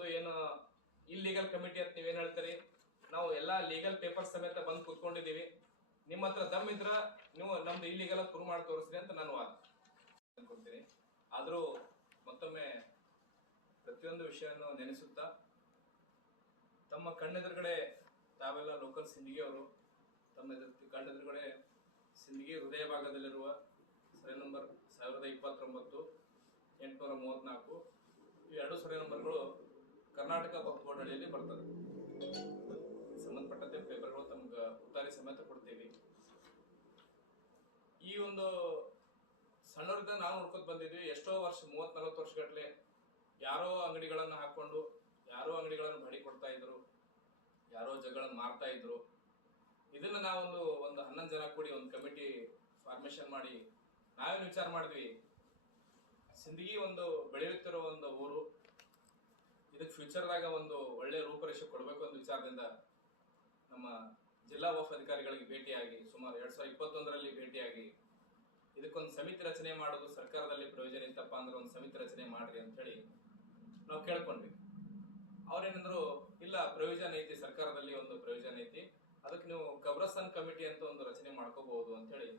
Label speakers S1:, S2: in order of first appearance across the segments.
S1: ನಮ್ದು ಏನು illegal committee ಅಂತ ನೀವೇನು ಹೇಳ್ತೀರಿ? ನಾವು ಎಲ್ಲಾ ಲೀಗಲ್ ಪೇಪರ್ ಸಮೇತ ಬಂದು ಕೂತ್ಕೊಂಡಿದ್ದೀವಿ. ನಿಮ್ಮ ಹತ್ರ ದಮ್ ನೀವು ನಮ್ದು ಇಲ್ಲಿಗೆಲ್ಲ ಪ್ರೂವ್ ಮಾಡಿ ತೋರಿಸ್ರಿ ಅಂತ ನಾನು ವಾದ ಅನ್ಕೊಂತೀನಿ. ಆದರೂ ಮತ್ತೊಮ್ಮೆ ಪ್ರತಿಯೊಂದು ವಿಷಯವನ್ನು ನೆನೆಸುತ್ತಾ ತಮ್ಮ ಕಣ್ಣೆದುರುಗಡೆ ತಾವೆಲ್ಲ ಲೋಕಲ್ ಸಿಂಧಿಗೆ ಅವರು, ತಮ್ಮ ಕಣ್ಣೆದುರುಗಡೆ ಸಿಂಧಿಗೆ ಹೃದಯ ಭಾಗದಲ್ಲಿರುವ ಸರಿ ನಂಬರ್ ಸಾವಿರದ ಇಪ್ಪತ್ತೊಂಬತ್ತು, ಎಂಟುನೂರ ಮೂವತ್ತ್ನಾಲ್ಕು, ಈ ಎರಡು ಸರಿ ನಂಬರ್ಗಳು ಕರ್ನಾಟಕ ವಕ್ಫ್ ಬೋರ್ಡ್ ಅಡಿಯಲ್ಲಿ ಬರ್ತದೆ. ಸಂಬಂಧಪಟ್ಟಂತೆ ಪೇಪರ್ಗಳು ತಮ್ಗೆ ಉತ್ತಾರಿ ಸಮೇತ ಕೊಡ್ತೀವಿ. ಈ ಒಂದು ಸಣ್ಣವರಿಂದ ನಾವು ನೋಡ್ಕೊತ ಬಂದಿದ್ವಿ. ಎಷ್ಟೋ ವರ್ಷ ಮೂವತ್ ನಲ್ವತ್ತು ವರ್ಷಗಟ್ಲೆ ಯಾರೋ ಅಂಗಡಿಗಳನ್ನು ಹಾಕೊಂಡು, ಯಾರೋ ಅಂಗಡಿಗಳನ್ನು ಬಾಡಿ ಕೊಡ್ತಾ ಇದ್ರು, ಯಾರೋ ಜಗಳನ್ನ ಮಾರ್ತಾ ಇದ್ರು. ಇದನ್ನ ನಾವೊಂದು ಒಂದು ಹನ್ನೊಂದು ಜನ ಕೂಡಿ ಒಂದು ಕಮಿಟಿ ಫಾರ್ಮೇಶನ್ ಮಾಡಿ ನಾವೇನು ವಿಚಾರ ಮಾಡಿದ್ವಿ? ಸಿಂದಗಿ ಒಂದು ಬೆಳೆಯುತ್ತಿರೋ ಒಂದು ಊರು ಇದಕ್ಕೆ ಫ್ಯೂಚರ್ದಾಗ ಒಂದು ಒಳ್ಳೆ ರೂಪರೇಷೆ ಕೊಡಬೇಕು ಅನ್ನೋ ವಿಚಾರದಿಂದ ನಮ್ಮ ಜಿಲ್ಲಾ ವಫ್ ಅಧಿಕಾರಿಗಳಿಗೆ ಭೇಟಿಯಾಗಿ ಸುಮಾರು ಎರಡ್ ಸಾವಿರದ ಇಪ್ಪತ್ತೊಂದರಲ್ಲಿ ಭೇಟಿಯಾಗಿ ಇದಕ್ಕೊಂದು ಸಮಿತಿ ರಚನೆ ಮಾಡೋದು ಸರ್ಕಾರದಲ್ಲಿ ಪ್ರಯೋಜನ ಇತ್ತಪ್ಪ ಅಂದ್ರೆ ಒಂದು ಸಮಿತಿ ರಚನೆ ಮಾಡ್ರಿ ಅಂತ ಹೇಳಿ ನಾವು ಕೇಳ್ಕೊಂಡ್ವಿ. ಅವ್ರೇನಂದ್ರು, ಇಲ್ಲ, ಪ್ರಯೋಜನ ಐತಿ, ಸರ್ಕಾರದಲ್ಲಿ ಒಂದು ಪ್ರಯೋಜನ ಐತಿ, ಅದಕ್ಕೆ ನೀವು ಕಬ್ರಸ್ತಾನ್ ಕಮಿಟಿ ಅಂತ ಒಂದು ರಚನೆ ಮಾಡ್ಕೋಬಹುದು ಅಂತ ಹೇಳಿ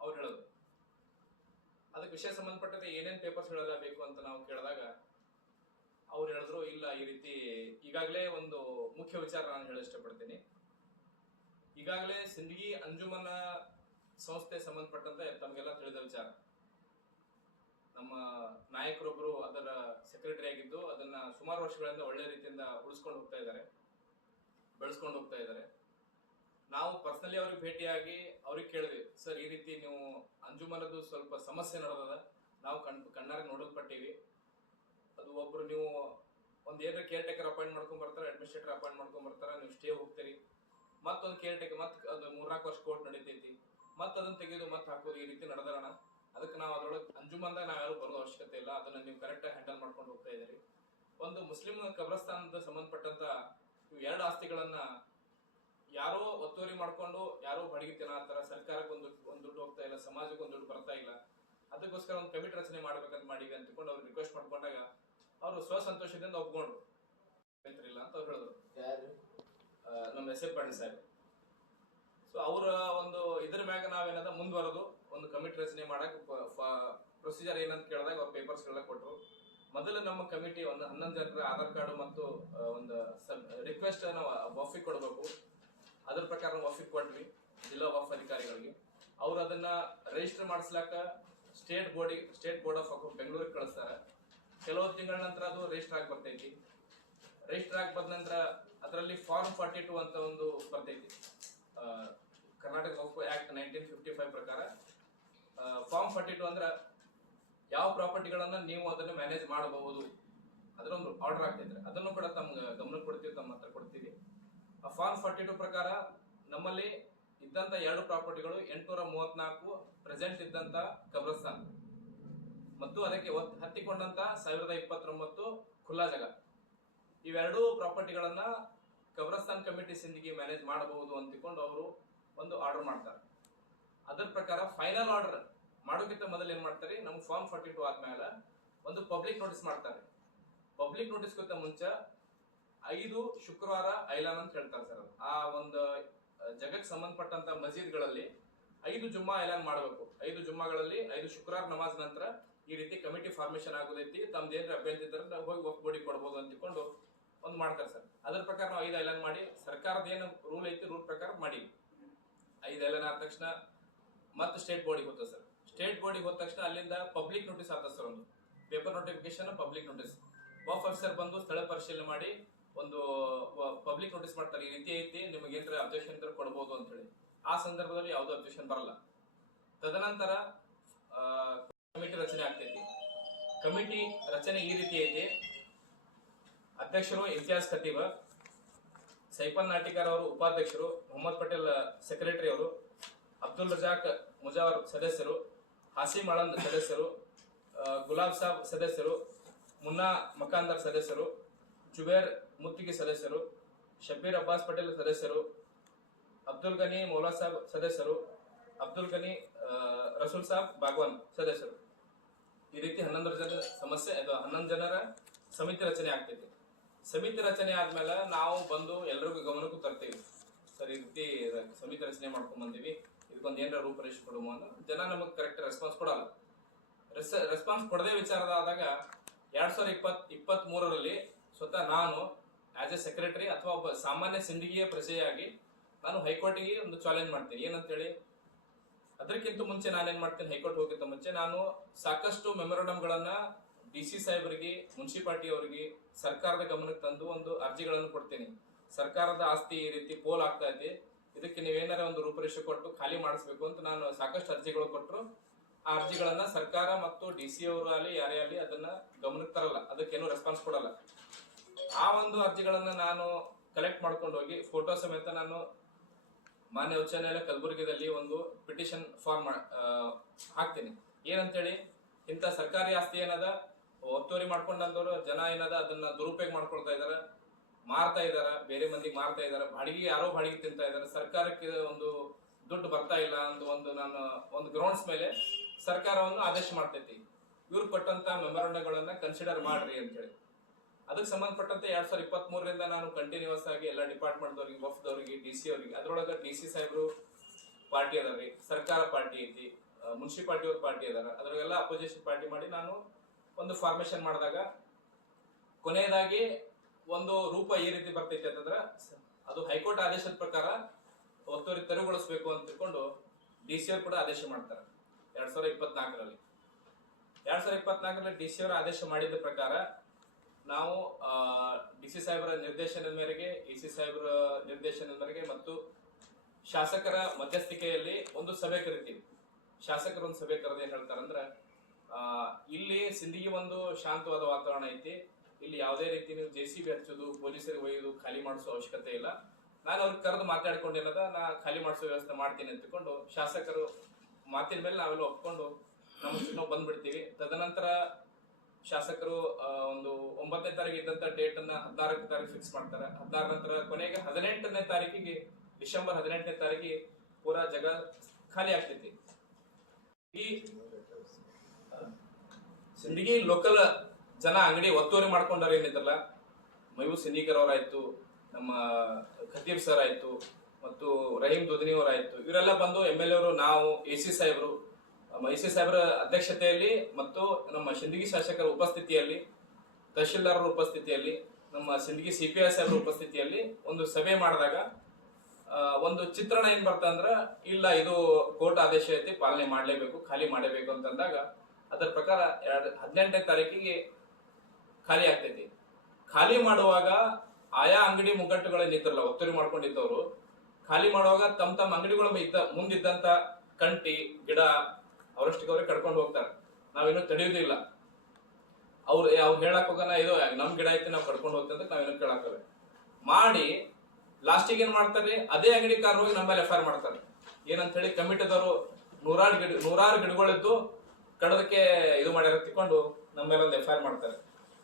S1: ಅವ್ರು ಹೇಳೋದು. ಅದಕ್ಕೆ ವಿಷಯ ಸಂಬಂಧಪಟ್ಟಂತೆ ಏನೇನು ಪೇಪರ್ಸ್ ಗಳೆಲ್ಲ ಬೇಕು ಅಂತ ನಾವು ಕೇಳಿದಾಗ ಅವ್ರು ಹೇಳಿದ್ರು, ಇಲ್ಲ, ಈ ರೀತಿ ಈಗಾಗಲೇ ಒಂದು ಮುಖ್ಯ ವಿಚಾರ ನಾನು ಹೇಳ ಇಷ್ಟಪಡ್ತೀನಿ. ಈಗಾಗಲೇ ಸಿಂದಗಿ ಅಂಜುಮನ ಸಂಸ್ಥೆ ಸಂಬಂಧಪಟ್ಟಂತೆ ತಮಗೆಲ್ಲ ತಿಳಿದ ವಿಚಾರ. ನಮ್ಮ ನಾಯಕರೊಬ್ಬರು ಅದರ ಸೆಕ್ರೆಟರಿ ಆಗಿದ್ದು ಅದನ್ನ ಸುಮಾರು ವರ್ಷಗಳಿಂದ ಒಳ್ಳೆ ರೀತಿಯಿಂದ ಉಳಿಸ್ಕೊಂಡು ಹೋಗ್ತಾ ಇದ್ದಾರೆ, ಬೆಳೆಸ್ಕೊಂಡು ಹೋಗ್ತಾ ಇದ್ದಾರೆ. ನಾವು ಪರ್ಸನಲಿ ಅವ್ರಿಗೆ ಭೇಟಿಯಾಗಿ ಅವ್ರಿಗೆ ಕೇಳಿದ್ವಿ, ಸರ್, ಈ ರೀತಿ ನೀವು ಅಂಜುಮನದು ಸ್ವಲ್ಪ ಸಮಸ್ಯೆ ನಡೆದದ, ನಾವು ಕಣ್, ಕಣ್ಣಾರೆ ನೋಡಲ್ಪಟ್ಟೀವಿ. ಅದು ಒಬ್ರು ನೀವು ಒಂದ್ ಏನಾರ ಕೇರ್ ಟೇಕರ್ ಅಪಾಯಿಂಟ್ ಮಾಡ್ಕೊಂಡ್ ಬರ್ತಾರೆ ಅಡ್ಮಿನಿಸ್ಟ್ರೇಟರ್ ಅಪಾಯಿಂಟ್ ಮಾಡ್ಕೊಂಡ್ ಬರ್ತಾರೆ, ನೀವು ಸ್ಟೇ ಹೋಗ್ತೀರಿ. ಮತ್ತೊಂದು ಕೇರ್ ಟೇಕರ್ ಮತ್ ಅದು ಮೂರ್ನಾಲ್ಕು ವರ್ಷ ಕೋರ್ಟ್ ನಡೀತೈತಿ. ಮತ್ ಅದನ್ನ ತೆಗೆದು ಮತ್ ಹಾಕೋದು ಈ ರೀತಿ ನಡೆದಾರಣ ಅದಕ್ಕೆ ನಾವು ಅದ್ರೊಳಗೆ ಅಂಜುಮಂದಾಗ ನಾವ್ ಯಾರು ಬರೋದು ಅವಶ್ಯಕತೆ ಇಲ್ಲ. ಅದನ್ನ ನೀವು ಕರೆಕ್ಟ್ ಆಗಿ ಹ್ಯಾಂಡಲ್ ಮಾಡ್ಕೊಂಡು ಹೋಗ್ತಾ ಇದ್ದೀರಿ. ಒಂದು ಮುಸ್ಲಿಂ ಕಬ್ರಸ್ತಾನದ ಸಂಬಂಧಪಟ್ಟಂತ ಎರಡು ಆಸ್ತಿಗಳನ್ನ ಯಾರೋ ಒತ್ತುವರಿ ಮಾಡ್ಕೊಂಡು ಯಾರೋ ಬಡಗಿ ತಿನ್ನತ್ತಾರ ಸರ್ಕಾರಕ್ಕೆ ಒಂದು ಒಂದು ದುಡ್ಡು ಹೋಗ್ತಾ ಇಲ್ಲ, ಸಮಾಜಕ್ಕೆ ಒಂದು ದುಡ್ಡು ಬರ್ತಾ ಇಲ್ಲ. ಅದಕ್ಕೋಸ್ಕರ ಒಂದು ಕಮಿಟಿ ರಚನೆ ಮಾಡ್ಬೇಕಂತ ಮಾಡಿವಿ ಅಂತಕೊಂಡು ಅವ್ರು ರಿಕ್ವೆಸ್ಟ್ ಮಾಡ್ಕೊಂಡಾಗ ಅವರು ಸ್ವಸಂತೋಷದಿಂದ ಒಪ್ಕೊಂಡ್ರು. ಇಲ್ಲ ಅಂತ ಅವ್ರು ಹೇಳಿದ್ರು.
S2: ಯಾರು?
S1: ನಮ್ಮ S F Patil Saheb. So ಅವರ ಒಂದು ಇದ್ರ ಮ್ಯಾಗ ನಾವೇನದ ಮುಂದುವರೆದು ಒಂದು ಕಮಿಟಿ ರಚನೆ ಮಾಡಕ್ ಪ್ರೊಸೀಜರ್ ಏನಂತ ಕೇಳಿದಾಗ ಅವ್ರ ಪೇಪರ್ಸ್ ಎಲ್ಲ ಕೊಟ್ಟರು ಮೊದಲು ನಮ್ಮ ಕಮಿಟಿ ಒಂದು ಹನ್ನೊಂದು ಜನರ ಆಧಾರ್ ಕಾರ್ಡ್ ಮತ್ತು ಒಂದು ಒಂದು ರಿಕ್ವೆಸ್ಟ್ ನಾವು ವಫಿಗೆ ಕೊಡಬೇಕು. ಅದ್ರ ಪ್ರಕಾರ ನಾವು ವಫಿಗೆ ಕೊಟ್ವಿ ಜಿಲ್ಲಾ ವಫ್ ಅಧಿಕಾರಿಗಳಿಗೆ. ಅವ್ರು ಅದನ್ನ ರಿಜಿಸ್ಟರ್ ಮಾಡಿಸ್ಲಾಕ ಸ್ಟೇಟ್ ಬೋರ್ಡಿಗೆ ಸ್ಟೇಟ್ ಬೋರ್ಡ್ ಆಫ್ ಅಕೌಂಟ್ ಬೆಂಗಳೂರಿಗೆ ಕಳಿಸ್ತಾರೆ. ಕೆಲವು ತಿಂಗಳ ನಂತರ ಅದು ರಿಜಿಸ್ಟರ್ ಆಗಿ ಬರ್ತೈತಿ. ರಿಜಿಸ್ಟರ್ ಆಗಿ ಬಂದ ನಂತರ ಅದರಲ್ಲಿ ಫಾರ್ಮ್ ಫಾರ್ಟಿ ಟು ಅಂತ ಒಂದು ಬರ್ತೈತಿ. ಕರ್ನಾಟಕ ಹಕ್ಕು ಆಕ್ಟ್ ನೈನ್ಟೀನ್ ಫಿಫ್ಟಿ ಫೈವ್ ಪ್ರಕಾರ ಫಾರ್ಮ್ ಫಾರ್ಟಿ ಟು ಅಂದ್ರೆ ಯಾವ ಪ್ರಾಪರ್ಟಿಗಳನ್ನ ನೀವು ಅದನ್ನು ಮ್ಯಾನೇಜ್ ಮಾಡಬಹುದು. ಅದರೊಂದು ಆರ್ಡರ್ ಆಗ್ತೈತ್ರಿ. ಅದನ್ನು ಕೂಡ ತಮ್ಮ ಗಮನಕ್ಕೆ ಕೊಡ್ತೀವಿ, ತಮ್ಮ ಹತ್ರ ಕೊಡ್ತೀವಿ. ಆ ಫಾರ್ಮ್ ಫಾರ್ಟಿ ಟು ಪ್ರಕಾರ ನಮ್ಮಲ್ಲಿ ಇದ್ದಂತ ಎರಡು ಪ್ರಾಪರ್ಟಿಗಳು ಎಂಟುನೂರ ಮೂವತ್ನಾಲ್ಕು ಪ್ರೆಸೆಂಟ್ ಇದ್ದಂತ ಕಬ್ರಸ್ತಾನ್ ಮತ್ತು ಅದಕ್ಕೆ ಹತ್ತಿಕೊಂಡಂತ ಸಾವಿರದ ಇಪ್ಪತ್ತೊಂಬತ್ತು ಖುಲ್ಲಾ ಜಾಗ. ಇವೆರಡೂ ಪ್ರಾಪರ್ಟಿಗಳನ್ನ ಕಬ್ರಸ್ತಾನ್ ಕಮಿಟಿ ಸಿಂದಿಗೆ ಮ್ಯಾನೇಜ್ ಮಾಡಬಹುದು ಅಂತಿಕೊಂಡು ಅವರು ಒಂದು ಆರ್ಡರ್ ಮಾಡ್ತಾರೆ. ಅದರ ಪ್ರಕಾರ ಫೈನಲ್ ಆರ್ಡರ್ ಮಾಡೋಕ್ಕಿಂತ ಮೊದಲು ಏನ್ ಮಾಡ್ತಾರೆ, ನಮ್ಗೆ ಫಾರ್ಮ್ ಫಾರ್ಟಿ ಟು ಆದ್ಮೇಲೆ ಒಂದು ಪಬ್ಲಿಕ್ ನೋಟಿಸ್ ಮಾಡ್ತಾರೆ. ಪಬ್ಲಿಕ್ ನೋಟಿಸ್ ಗೊತ್ತ ಮುಂಚೆ ಐದು ಶುಕ್ರವಾರ ಐಲಾನ್ ಅಂತ ಹೇಳ್ತಾರೆ ಸರ್ ಆ ಒಂದು ಜಗಕ್ಕೆ ಸಂಬಂಧಪಟ್ಟಂತ ಮಸೀದ್ಗಳಲ್ಲಿ ಐದು ಜುಮ್ಮಾ ಐಲಾನ್ ಮಾಡಬೇಕು. ಐದು ಜುಮ್ಮಾಗಳಲ್ಲಿ ಐದು ಶುಕ್ರವಾರ ನಮಾಜ್ ನಂತರ ಈ ರೀತಿ ಕಮಿಟಿ ಫಾರ್ಮೇಶನ್ ಆಗೋದೈತಿ, ತಮ್ದು ಏನ್ರ ಅಭ್ಯರ್ಥಿ ಇದ್ರೆ ನಾವು ಹೋಗಿ ವಕ್ಫ್ ಬೋಡಿ ಕೊಡ್ಬೋದು ಅಂತಿಕೊಂಡು ಒಂದು ಮಾಡ್ತಾರೆ ಸರ್. ಅದ್ರ ಪ್ರಕಾರ ನಾವು ಐದು ಐಲಾನ್ ಮಾಡಿ, ಸರ್ಕಾರದ ಏನು ರೂಲ್ ಐತಿ ರೂಲ್ ಪ್ರಕಾರ ಮಾಡಿ ಐದು ಐಲಾನ್ ಆದ ತಕ್ಷಣ ಮತ್ತೆ ಸ್ಟೇಟ್ ಬೋರ್ಡಿಗೆ ಹೋಗ್ತದೆ ಸರ್. ಸ್ಟೇಟ್ ಬೋರ್ಡಿಗೆ ಹೋದ ತಕ್ಷಣ ಅಲ್ಲಿಂದ ಪಬ್ಲಿಕ್ ನೋಟಿಸ್ ಆಗ್ತದೆ ಸರ್ ಒಂದು. ಪೇಪರ್ ನೋಟಿಫಿಕೇಶನ್ ಪಬ್ಲಿಕ್ ನೋಟಿಸ್ ವಾಫ್ ಆಫೀಸರ್ ಬಂದು ಸ್ಥಳ ಪರಿಶೀಲನೆ ಮಾಡಿ ಒಂದು ಪಬ್ಲಿಕ್ ನೋಟಿಸ್ ಮಾಡ್ತಾರೆ. ಈ ರೀತಿ ಐತಿ, ನಿಮಗೆ ಏನಾರ ಅಬ್ಜೆಕ್ಷನ್ ಕೊಡ್ಬೋದು ಅಂತ ಹೇಳಿ ಆ ಸಂದರ್ಭದಲ್ಲಿ ಯಾವುದೋ ಅಬ್ಜೆಕ್ಷನ್ ಬರಲ್ಲ. ತದನಂತರ ರಚನೆ ಆಗ್ತೈತಿ. ಕಮಿಟಿ ರಚನೆ ಈ ರೀತಿ ಐತಿ. ಅಧ್ಯಕ್ಷರು ಇಮ್ತಿಯಾಜ್ ಖತೀಬ ಸೈಫನ್ ನಾಟಿಕರ್ ಅವರು ಉಪಾಧ್ಯಕ್ಷರು, ಮೊಹಮ್ಮದ್ ಪಟೇಲ್ ಸೆಕ್ರೆಟರಿ ಅವರು, ಅಬ್ದುಲ್ ರಜಾಕ್ ಮುಜಾವರ್ ಸದಸ್ಯರು ಹಾಸಿಮ್ ಅಳಂದ್ ಸದಸ್ಯರು ಗುಲಾಬ್ ಸಾಬ್ ಸದಸ್ಯರು, ಮುನ್ನಾ ಮಕಾಂದರ್ ಸದಸ್ಯರು, ಜುಬೇರ್ ಮುತ್ತಿಗೆ ಸದಸ್ಯರು ಶಬೀರ್ ಅಬ್ಬಾಸ್ ಪಟೇಲ್ ಸದಸ್ಯರು, ಅಬ್ದುಲ್ ಗನಿ ಮೌಲಾ ಸಾಬ್ ಸದಸ್ಯರು, ಅಬ್ದುಲ್ ಗನಿ ರಸೂಲ್ ಸಾಬ್ ಬಾಗ್ವಾನ್ ಸದಸ್ಯರು. ಈ ರೀತಿ ಹನ್ನೊಂದು ಜನ ಸಮಸ್ಯೆ ಅದು ಹನ್ನೊಂದು ಜನರ ಸಮಿತಿ ರಚನೆ ಆಗ್ತೈತಿ. ಸಮಿತಿ ರಚನೆ ಆದ್ಮೇಲೆ ನಾವು ಬಂದು ಎಲ್ರಿಗೂ ಗಮನಕ್ಕೂ ತರ್ತೀವಿ. ಸರ್, ಈ ರೀತಿ ಸಮಿತಿ ರಚನೆ ಮಾಡ್ಕೊಂಡ್ ಬಂದೀವಿ. ಇದಕ್ಕೊಂದು ಏನಾರ ರೂಪರೇಷೆ ಕೊಡುವ ಜನ ನಮಗೆ ಕರೆಕ್ಟ್ ರೆಸ್ಪಾನ್ಸ್ ಕೊಡಲ್ಲ. ರೆಸ್ಪಾನ್ಸ್ ಕೊಡದೇ ವಿಚಾರದಾದಾಗ ಎರಡ್ ಸಾವಿರದ ಇಪ್ಪತ್ ಇಪ್ಪತ್ತ್ ಮೂರರಲ್ಲಿ ಸ್ವತಃ ನಾನು ಆಸ್ ಎ ಸೆಕ್ರೆಟರಿ ಅಥವಾ ಒಬ್ಬ ಸಾಮಾನ್ಯ ಸಿಂದಗಿಯ ಪ್ರಜೆಯಾಗಿ ನಾನು ಹೈಕೋರ್ಟಿಗೆ ಒಂದು ಚಾಲೆಂಜ್ ಮಾಡ್ತೀನಿ. ಏನಂತೇಳಿ? ಅದಕ್ಕಿಂತ ಮುಂಚೆ ನಾನೇನ್ ಮಾಡ್ತೇನೆ, ಹೈಕೋರ್ಟ್ ಹೋಗಿದ್ದ ಮುಂಚೆ ನಾನು ಸಾಕಷ್ಟು ಮೆಮೊರಂಡಮ್ಗಳನ್ನ ಡಿ ಸಿ ಸಾಹೇಬರಿಗೆ, ಮುನ್ಸಿಪಾಲ್ಟಿ ಅವರಿಗೆ, ಸರ್ಕಾರದ ಗಮನಕ್ಕೆ ತಂದು ಒಂದು ಅರ್ಜಿಗಳನ್ನು ಕೊಡ್ತೀನಿ. ಸರ್ಕಾರದ ಆಸ್ತಿ ಈ ರೀತಿ ಪೋಲ್ ಆಗ್ತಾ ಇದೆ. ಇದಕ್ಕೆ ನೀವೇನಾರ ಒಂದು ರೂಪರೇಷೆ ಕೊಟ್ಟು ಖಾಲಿ ಮಾಡಿಸ್ಬೇಕು ಅಂತ ನಾನು ಸಾಕಷ್ಟು ಅರ್ಜಿಗಳು ಕೊಟ್ಟರು ಆ ಅರ್ಜಿಗಳನ್ನ ಸರ್ಕಾರ ಮತ್ತು ಡಿ ಸಿ ಅವರು ಅಲ್ಲಿ ಯಾರೇ ಆಗಲಿ ಅದನ್ನ ಗಮನಕ್ಕೆ ತರಲ್ಲ. ಅದಕ್ಕೇನು ರೆಸ್ಪಾನ್ಸ್ ಕೊಡಲ್ಲ. ಆ ಒಂದು ಅರ್ಜಿಗಳನ್ನ ನಾನು ಕಲೆಕ್ಟ್ ಮಾಡ್ಕೊಂಡು ಹೋಗಿ ಫೋಟೋ ಸಮೇತ ನಾನು ಮಾನ್ಯ ಉಚ್ಚ ನ್ಯಾಯಾಲಯ ಕಲಬುರಗಿದಲ್ಲಿ ಒಂದು ಪಿಟಿಷನ್ ಫಾರ್ಮ್ ಹಾಕ್ತೀನಿ. ಏನಂತೇಳಿ, ಇಂಥ ಸರ್ಕಾರಿ ಆಸ್ತಿ ಏನದ? ಒತ್ತುವರಿ ಮಾಡ್ಕೊಂಡಂತವ್ರು ಜನ ಏನದ? ಅದನ್ನ ದುರುಪಯೋಗ ಮಾಡ್ಕೊಳ್ತಾ ಇದಾರೆ, ಮಾರ್ತಾ ಇದಾರ, ಬೇರೆ ಮಂದಿಗೆ ಮಾರ್ತಾ ಇದ್ದಾರೆ ಬಾಡಿಗೆ ಯಾರೋ ಬಾಡಿಗೆ ತಿಂತಾ ಇದಾರೆ, ಸರ್ಕಾರಕ್ಕೆ ಒಂದು ದುಡ್ಡು ಬರ್ತಾ ಇಲ್ಲ ಅಂತ ಒಂದು ನಾನು ಒಂದು ಗ್ರೌಂಡ್ಸ್ ಮೇಲೆ ಸರ್ಕಾರವನ್ನು ಆದೇಶ ಮಾಡ್ತೈತಿ. ಇವ್ರು ಕೊಟ್ಟಂತ ಮೆಮೊರಂಡಗಳನ್ನ ಕನ್ಸಿಡರ್ ಮಾಡ್ರಿ ಅಂತೇಳಿ. ಅದಕ್ಕೆ ಸಂಬಂಧಪಟ್ಟಂತೆ ಎರಡ್ ಸಾವಿರದ ಇಪ್ಪತ್ತ್ ಮೂರರಿಂದ ನಾನು ಕಂಟಿನ್ಯೂಸ್ ಆಗಿ ಎಲ್ಲ ಡಿಪಾರ್ಟ್ಮೆಂಟ್ ದವ್ರಿಗೆ ವಫ್ದವ್ರಿಗೆ ಡಿ ಸಿ ಅವರಿಗೆ, ಅದ್ರೊಳಗೆ ಡಿ ಸಿ ಸಾಹೇಬರು ಪಾರ್ಟಿ ಅದಾರ್ರಿ, ಸರ್ಕಾರ ಪಾರ್ಟಿ ಐತಿ ಮುನ್ಸಿಪಾಲ್ಟಿ ಅವ್ರ ಪಾರ್ಟಿ ಅದಾರ. ಅದ್ರಾಗೆಲ್ಲ ಅಪೋಸಿಷನ್ ಪಾರ್ಟಿ ಮಾಡಿ ನಾನು ಒಂದು ಫಾರ್ಮೇಶನ್ ಮಾಡಿದಾಗ ಕೊನೆಯದಾಗಿ ಒಂದು ರೂಪ ಈ ರೀತಿ ಬರ್ತೈತೆ ಅಂತಂದ್ರೆ ಅದು ಹೈಕೋರ್ಟ್ ಆದೇಶದ ಪ್ರಕಾರ ಒತ್ತುವರಿ ತೆರವುಗೊಳಿಸಬೇಕು ಅಂತ ತಿಳ್ಕೊಂಡು ಡಿ ಸಿ ಅವ್ರು ಕೂಡ ಆದೇಶ ಮಾಡ್ತಾರೆ, ಎರಡ್ ಸಾವಿರದ ಇಪ್ಪತ್ನಾಲ್ಕರಲ್ಲಿ. ಎರಡ್ ಸಾವಿರದ ಇಪ್ಪತ್ನಾಲ್ಕರಲ್ಲಿ ಡಿ ಸಿ ಅವರು ಆದೇಶ ಮಾಡಿದ ಪ್ರಕಾರ ನಾವು ಡಿ ಸಿ ಸಾಹೇಬರ ನಿರ್ದೇಶನದ ಮೇರೆಗೆ ಇ ಸಿ ಸಾಹೇಬರ ನಿರ್ದೇಶನದ ಮೇರೆಗೆ ಮತ್ತು ಶಾಸಕರ ಮಧ್ಯಸ್ಥಿಕೆಯಲ್ಲಿ ಒಂದು ಸಭೆ ಕರಿತೀವಿ. ಶಾಸಕರು ಒಂದು ಸಭೆ ಕರೆದು ಹೇಳ್ತಾರಂದ್ರೆ ಇಲ್ಲಿ ಸಿಂಧಿಗೆ ಒಂದು ಶಾಂತವಾದ ವಾತಾವರಣ ಐತಿ. ಇಲ್ಲಿ ಯಾವುದೇ ರೀತಿ ನೀವು ಜೆ ಸಿ ಬಿ ಹಚ್ಚೋದು, ಪೊಲೀಸರಿಗೆ ಒಯ್ಯೋದು, ಖಾಲಿ ಮಾಡಿಸೋ ಅವಶ್ಯಕತೆ ಇಲ್ಲ. ನಾನು ಅವ್ರಿಗೆ ಕರೆದು ಮಾತಾಡ್ಕೊಂಡು ಏನದ ನಾ ಖಾಲಿ ಮಾಡಿಸೋ ವ್ಯವಸ್ಥೆ ಮಾಡ್ತೀನಿ ಅಂತಕೊಂಡು ಶಾಸಕರು ಮಾತಿನ ಮೇಲೆ ನಾವೆಲ್ಲ ಒಪ್ಕೊಂಡು ನಮ್ಮ ನಾವು ಬಂದ್ಬಿಡ್ತೀವಿ. ತದನಂತರ ಶಾಸಕರು ಒಂದು ಒಂಬತ್ತನೇ ತಾರೀಕು ಇದ್ದಂತ ಡೇಟ್ ಅನ್ನ ಹದಿನಾರನೇ ತಾರೀಕು ಫಿಕ್ಸ್ ಮಾಡ್ತಾರೆ. ಹದಿನಾರ ನಂತರ ಕೊನೆಗೆ ಹದಿನೆಂಟನೇ ತಾರೀಕಿಗೆ, ಡಿಸೆಂಬರ್ ಹದಿನೆಂಟನೇ ತಾರೀಕಿಗೆ ಪೂರಾ ಜಗ ಖಾಲಿ ಆಗ್ತೈತಿ. ಈ ಲೋಕಲ್ ಜನ ಅಂಗಡಿ ಒತ್ತುವರಿ ಮಾಡ್ಕೊಂಡಾರ ಏನಿದ್ರಲ್ಲ ಮಯೂ ಸಿಂದಿಕರ್ ಅವರಾಯ್ತು, ನಮ್ಮ ಖತೀಬ್ ಸರ್ ಆಯ್ತು, ಮತ್ತು ರಹೀಂ ದುದನಿ ಅವರಾಯ್ತು, ಇವರೆಲ್ಲ ಬಂದು ಎಂ ಎಲ್ ಅವರು ನಾವು ಎ ಸಿ ಸಾಹೇಬರು ಎ ಸಿ ಸಾಹೇಬರ ಅಧ್ಯಕ್ಷತೆಯಲ್ಲಿ ಮತ್ತು ನಮ್ಮ ಸಿಂದಗಿ ಶಾಸಕರ ಉಪಸ್ಥಿತಿಯಲ್ಲಿ, ತಹಶೀಲ್ದಾರರ ಉಪಸ್ಥಿತಿಯಲ್ಲಿ, ನಮ್ಮ ಸಿಂದಗಿ ಸಿ ಪಿ ಐ ಸಾಹೇಬರ ಉಪಸ್ಥಿತಿಯಲ್ಲಿ ಒಂದು ಸಭೆ ಮಾಡಿದಾಗ ಒಂದು ಚಿತ್ರಣ ಏನ್ ಬರ್ತಾ ಅಂದ್ರ, ಇಲ್ಲ, ಇದು ಕೋರ್ಟ್ ಆದೇಶ ಐತಿ, ಪಾಲನೆ ಮಾಡಲೇಬೇಕು, ಖಾಲಿ ಮಾಡಬೇಕು ಅಂತಂದಾಗ, ಅದರ ಪ್ರಕಾರ ಎರಡ್, ಹದಿನೆಂಟನೇ ತಾರೀಕಿಗೆ ಖಾಲಿ ಆಗ್ತೈತಿ. ಖಾಲಿ ಮಾಡುವಾಗ ಆಯಾ ಅಂಗಡಿ ಮುಗ್ಗಟ್ಟುಗಳೇನಿದ್ರಲ್ಲ ಒತ್ತುವರಿ ಮಾಡ್ಕೊಂಡಿದ್ದವರು. ಖಾಲಿ ಮಾಡುವಾಗ ತಮ್ಮ ತಮ್ಮ ಅಂಗಡಿಗಳ ಇದ್ದ, ಮುಂದಿದ್ದಂತ ಕಂಟಿ, ಗಿಡ ಅವರಷ್ಟಿಗೆ ಅವ್ರಿಗೆ ಕಡ್ಕೊಂಡು ಹೋಗ್ತಾರೆ. ನಾವೇನು ತಡೆಯೋದಿಲ್ಲ ಅವ್ರು ಅವ್ರು ಹೇಳಕ್ ಹೋಗೋಣ, ಇದು, ನಮ್ ಗಿಡ ಐತೆ, ನಾವು ಕಡ್ಕೊಂಡು ಹೋಗ್ತೇವೆ ಅಂತ ನಾವೇನು ಕೇಳಾಕಲ್ಲ ಮಾಡಿ, ಲಾಸ್ಟಿಗೆ ಏನ್ ಮಾಡ್ತಾರೆ, ಅದೇ ಅಂಗಡಿ ಕಾರ್ ಹೋಗಿ ನಮ್ಮ ಮೇಲೆ ಎಫ್ ಐ ಮಾಡ್ತಾರೆ. ಏನಂತ ಹೇಳಿ ಕಮಿಟಿದವರು ನೂರಾರು ಗಿಡ, ನೂರಾರು ಗಿಡಗಳಿದ್ದು ಕಡದಕ್ಕೆ ಇದು ಮಾಡ್ಯಾರ ತಿಕ್ಕೊಂಡು ನಮ್ಮ ಮೇಲೆ ಒಂದು ಎಫ್ ಐ ಮಾಡ್ತಾರೆ.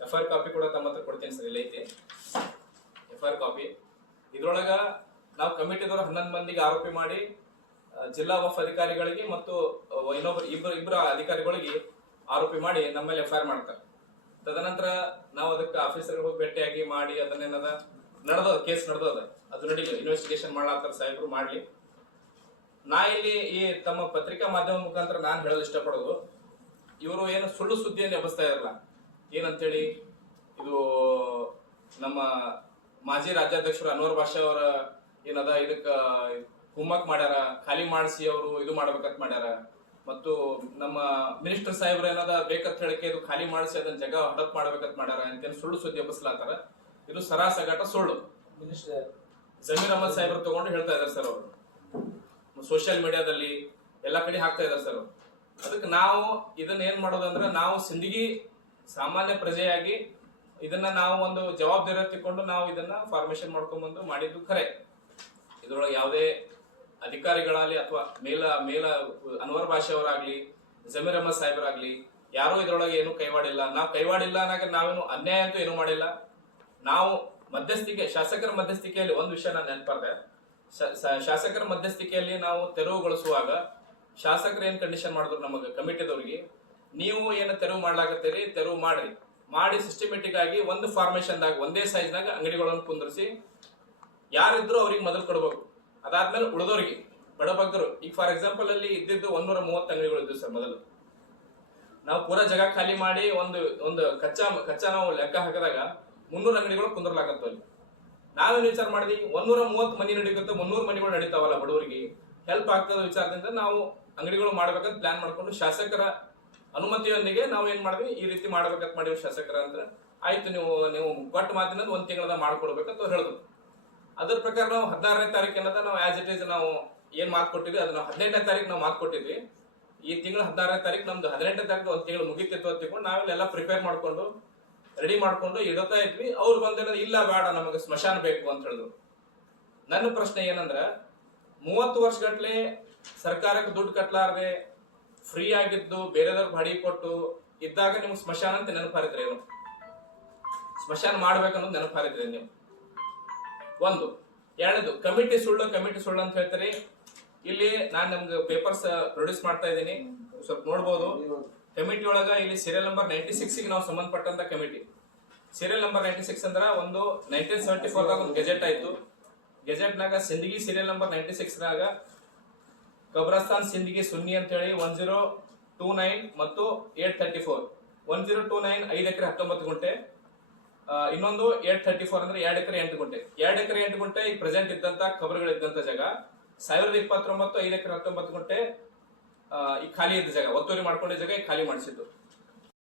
S1: ಎಫ್ ಐ ಕಾಪಿ ಕೂಡ ತಮ್ಮ ಹತ್ರ ಕೊಡ್ತೀನಿ ಸರ್, ಇಲ್ಲ ಐತಿ. F I copy. ಇದ್ರೊಳಗ ನಾವು ಕಮಿಟಿದವರು ಹನ್ನೊಂದು ಮಂದಿಗೆ ಆರೋಪಿ ಮಾಡಿ ಜಿಲ್ಲಾ ವಫ್ ಅಧಿಕಾರಿಗಳಿಗೆ ಮತ್ತು ಇನ್ನೊಬ್ರು ಇಬ್ಬರು ಇಬ್ಬರ ಅಧಿಕಾರಿಗಳಿಗೆ ಆರೋಪಿ ಮಾಡಿ ನಮ್ಮ ಮೇಲೆ ಎಫ್ ಐ ಮಾಡ್ತಾರೆ. ತದನಂತರ ನಾವು ಅದಕ್ಕೆ ಆಫೀಸರ್ಗೆ ಹೋಗಿ ಭೇಟಿಯಾಗಿ ಮಾಡಿ ಅದನ್ನೇನದ, ನಡೆದದ, ಕೇಸ್ ನಡೆದದ. ಅದು ನಡೀಲಿ ಇನ್ವೆಸ್ಟಿಗೇಷನ್ ಮಾಡ್ಲಾತಾರ ಸಾಹೇಬರು ಮಾಡ್ಲಿ. ನಾ ಇಲ್ಲಿ ಈ ತಮ್ಮ ಪತ್ರಿಕಾ ಮಾಧ್ಯಮ ಮುಖಾಂತರ ನಾನು ಹೇಳಲು ಇಷ್ಟಪಡೋದು, ಇವರು ಏನು ಸುಳ್ಳು ಸುದ್ದಿಯನ್ನು ಎಬ್ಬಿಸ್ತಾ ಇರಲ್ಲ. ಏನಂತೇಳಿ, ಇದು ನಮ್ಮ ಮಾಜಿ ರಾಜ್ಯಾಧ್ಯಕ್ಷರು ಅನ್ವರ್ ಭಾಷಾ ಅವರ ಏನದ, ಇದಕ್ಕ ಕುಮ್ಮಕ್ ಮಾಡ್ಯಾರ ಖಾಲಿ ಮಾಡಿಸಿ ಅವರು ಇದು ಮಾಡ್ಬೇಕಂತ ಮಾಡ್ಯಾರ. ಮತ್ತು ನಮ್ಮ ಮಿನಿಸ್ಟರ್ ಸಾಹೇಬ್ರ ಏನದ ಬೇಕಂತ ಹೇಳಿಕೆ ಇದು ಖಾಲಿ ಮಾಡಿಸಿ ಅದನ್ನ ಜಗ ಹಡಪ್ ಮಾಡ್ಬೇಕಂತ ಮಾಡ್ಯಾರ. ಅಂತೇನು ಸುಳ್ಳು ಸುದ್ದಿ ಎಬ್ಬಿಸ್ಲಾತಾರ ಇದು ಸರಾಸಗಾಟ ಸುಳ್ಳು. ಜಮೀರ್ ಅಹಮದ್ ಸಾಹೇಬ್ರು ತಗೊಂಡು ಹೇಳ್ತಾ ಇದಾರೆ ಸರ್ ಅವರು. ಸೋಷಿಯಲ್ ಮೀಡಿಯಾದಲ್ಲಿ ಎಲ್ಲಾ ಕಡೆ ಹಾಕ್ತಾ ಇದಾರೆ ಸರ್ ಅದಕ್ಕೆ ನಾವು ಇದನ್ನ ಏನ್ ಮಾಡೋದಂದ್ರೆ ನಾವು ಸಿಂದಗಿ ಸಾಮಾನ್ಯ ಪ್ರಜೆಯಾಗಿ ಇದನ್ನ ನಾವು ಒಂದು ಜವಾಬ್ದಾರಿ ತಿಳ್ಕೊಂಡು ನಾವು ಇದನ್ನ ಫಾರ್ಮೇಶನ್ ಮಾಡ್ಕೊಂಡ್ಬಂದು ಮಾಡಿದ್ದು ಖರೆ. ಇದ್ರೊಳಗೆ ಯಾವುದೇ ಅಧಿಕಾರಿಗಳಾಗ್ಲಿ ಅಥವಾ ಮೇಲ ಮೇಲ ಅನ್ವರ್ ಭಾಷೆ ಅವರಾಗ್ಲಿ ಜಮೀರ್ ಅಹಮದ್ ಸಾಹೇಬರಾಗ್ಲಿ, ಯಾರು ಇದರೊಳಗೆ ಏನು ಕೈವಾಡಿಲ್ಲ. ನಾವು ಕೈವಾಡಿಲ್ಲ ಅನ್ನೋಕೆ ನಾವೇನು ಅನ್ಯಾಯ ಅಂತೂ ಏನು ಮಾಡಿಲ್ಲ. ನಾವು ಮಧ್ಯಸ್ಥಿಕೆ, ಶಾಸಕರ ಮಧ್ಯಸ್ಥಿಕೆಯಲ್ಲಿ ಒಂದು ವಿಷಯ ನಾನು ನೆನಪಾರ್ದೆ. ಶಾಸಕರ ಮಧ್ಯಸ್ಥಿಕೆಯಲ್ಲಿ ನಾವು ತೆರವುಗೊಳಿಸುವಾಗ ಶಾಸಕರು ಏನು ಕಂಡೀಷನ್ ಮಾಡಿದ್ರು ನಮಗೆ, ಕಮಿಟಿದವ್ರಿಗೆ? ನೀವು ಏನು ತೆರವು ಮಾಡ್ಲಾಕತ್ತೀರಿ? ತೆರವು ಮಾಡ್ರಿ. ಮಾಡಿ ಸಿಸ್ಟಮೆಟಿಕ್ ಆಗಿ ಒಂದು ಫಾರ್ಮೇಶನ್ದಾಗ ಒಂದೇ ಸೈಜ್ನಾಗ ಅಂಗಡಿಗಳನ್ನು ಕುಂದ್ರಿಸಿ, ಯಾರಿದ್ರು ಅವ್ರಿಗೆ ಮೊದಲು ಕೊಡ್ಬೇಕು. ಅದಾದ್ಮೇಲೆ ಉಳಿದವರಿಗೆ, ಬಡ ಭಕ್ತರು, ಈಗ ಫಾರ್ ಎಕ್ಸಾಂಪಲ್ ಅಲ್ಲಿ ಇದ್ದಿದ್ದು ಒಂದೂರ ಮೂವತ್ತು ಅಂಗಡಿಗಳು ಇದ್ದು ಸರ್ ಮೊದಲು. ನಾವು ಪೂರಾ ಜಗ ಖಾಲಿ ಮಾಡಿ ಒಂದು ಒಂದು ಕಚ್ಚಾ ಕಚ್ಚಾ ನಾವು ಲೆಕ್ಕ ಹಾಕಿದಾಗ ಮುನ್ನೂರು ಅಂಗಡಿಗಳು ಕುಂದರ್ಲಾಕತ್ತು ಅಲ್ಲಿ. ನಾವೇನು ವಿಚಾರ ಮಾಡಿದ್ವಿ? ಒಂದೂರ ಮೂವತ್ತು ಮನಿ ನಡೀಗುತ್ತೆ ಮುನ್ನೂರು ಮನಿಗಳು ನಡೀತಾವಲ್ಲ ಬಡವರಿಗೆ. ಹೆಲ್ಪ್ ಆಗ್ತದ ವಿಚಾರದಿಂದ ನಾವು ಅಂಗಡಿಗಳು ಮಾಡ್ಬೇಕಂತ ಪ್ಲಾನ್ ಮಾಡ್ಕೊಂಡು ಶಾಸಕರ ಅನುಮತಿಯೊಂದಿಗೆ ನಾವು ಏನ್ ಮಾಡಿದ್ವಿ? ಈ ರೀತಿ ಮಾಡ್ಬೇಕಂತ ಮಾಡಿವಿ ಶಾಸಕರ ಅಂದ್ರೆ ಆಯ್ತು ನೀವು ನೀವು ಕೊಟ್ಟ ಮಾತಿನ ಒಂದ್ ತಿಂಗಳದ ಮಾಡ್ಕೊಡ್ಬೇಕಂತ ಹೇಳಿದ್ರು. ಅದ್ರ ಪ್ರಕಾರ ನಾವು ಹದಿನಾರನೇ ತಾರೀಕು ಏನದ ನಾವು ಆಸ್ ಇಟ್ ಈಸ್ ನಾವು ಏನ್ ಮಾತು ಕೊಟ್ಟಿದ್ವಿ? ಅದನ್ನ ಹದಿನೆಂಟನೇ ತಾರೀಕು ನಾವು ಮಾತು ಕೊಟ್ಟಿದ್ವಿ. ಈ ತಿಂಗಳು ಹದಿನಾರನೇ ತಾರೀಕು ನಮ್ದು ಹದಿನೆಂಟನೇ ತಾರೀಕು ಒಂದು ತಿಂಗಳು ಮುಗಿತಿತ್ತು ಅಂತ ತಿಳ್ಕೊಂಡು ನಾವೆಲ್ಲ ಪ್ರಿಪೇರ್ ಮಾಡ್ಕೊಂಡು ರೆಡಿ ಮಾಡ್ಕೊಂಡು ಇಡತಾ ಇದ್ವಿ. ಅವ್ರು ಬಂದೇನೋ ಇಲ್ಲ ಬೇಡ, ನಮಗೆ ಸ್ಮಶಾನ ಬೇಕು ಅಂತ ಹೇಳಿದ್ರು. ನನ್ನ ಪ್ರಶ್ನೆ ಏನಂದ್ರ, ಮೂವತ್ತು ವರ್ಷಗಟ್ಲೆ ಸರ್ಕಾರಕ್ಕೆ ದುಡ್ಡು ಕಟ್ಲಾರ್ದೆ ಫ್ರೀ ಆಗಿದ್ದು ಬೇರೆದವ್ರಿಗೆ ಬಾಡಿಗೆ ಕೊಟ್ಟು ಇದ್ದಾಗ ನಿಮ್ಗೆ ಸ್ಮಶಾನ ಅಂತ ನೆನಪಾರಿದ್ರೆ ಏನು ಸ್ಮಶಾನ ಮಾಡ್ಬೇಕನ್ನೋದು ನೆನಪಾರಿದ್ರೆ ನೀವು ಒಂದು. ಎರಡನೇದು, ಕಮಿಟಿ ಸುಳ್ಳು ಕಮಿಟಿ ಸುಳ್ಳು ಅಂತ ಹೇಳ್ತಾರೆ. ಇಲ್ಲಿ ನಾನು ನಮ್ಗೆ ಪೇಪರ್ಸ್ ಪ್ರೊಡ್ಯೂಸ್ ಮಾಡ್ತಾ ಇದ್ದೀನಿ. ಸ್ವಲ್ಪ ನೋಡ್ಬೋದು. ಕಮಿಟಿ ಒಳಗ ಇಲ್ಲಿ ಸೀರಿಯಲ್ ನಂಬರ್ ನೈಂಟಿ ಸಿಕ್ಸ್ ನಾವು ಸಂಬಂಧಪಟ್ಟಂತ committee. Serial number ninety six ಅಂದ್ರ ಒಂದು ನೈನ್ಟೀನ್ ಸೆವೆಂಟಿ ಫೋರ್ ಒಂದು ಗೆಜೆಟ್ ಆಯ್ತು. ಗೆಜೆಟ್ ನಾಗ Sindagi serial number ninety six ನಾಗ ಕಬ್ರಸ್ತಾನ್ ಸಿಂದಗಿ ಸುನ್ನಿ ಅಂತ ಹೇಳಿ ಒನ್ ಜೀರೋ ಟೂ ನೈನ್ ಮತ್ತು eight thirty four one zero two nine ಐದು ಎಕರೆ ಹತ್ತೊಂಬತ್ತು ಗುಂಟೆ. ಇನ್ನೊಂದು ಏಟ್ ತರ್ಟಿ ಫೋರ್ ಅಂದ್ರೆ ಎರಡು ಎಕರೆ ಎಂಟು ಗುಂಟೆ. ಎರಡು ಎಕರೆ ಎಂಟು ಗುಂಟೆ ಈಗ ಪ್ರೆಸೆಂಟ್ ಇದ್ದಂತ ಕಬರ್ಗಳಿದ್ದಂತ ಜಾಗ. ಸಾವಿರದ ಇಪ್ಪತ್ತೊಂಬತ್ತು ಐದು ಎಕರೆ ಹತ್ತೊಂಬತ್ತು ಗುಂಟೆ ಈ ಖಾಲಿ ಇದ್ದ ಜಾಗ, ಒತ್ತುವರಿ ಮಾಡ್ಕೊಂಡಿದ್ದ ಜಾಗ ಈ ಖಾಲಿ ಮಾಡಿಸಿದ್ದು.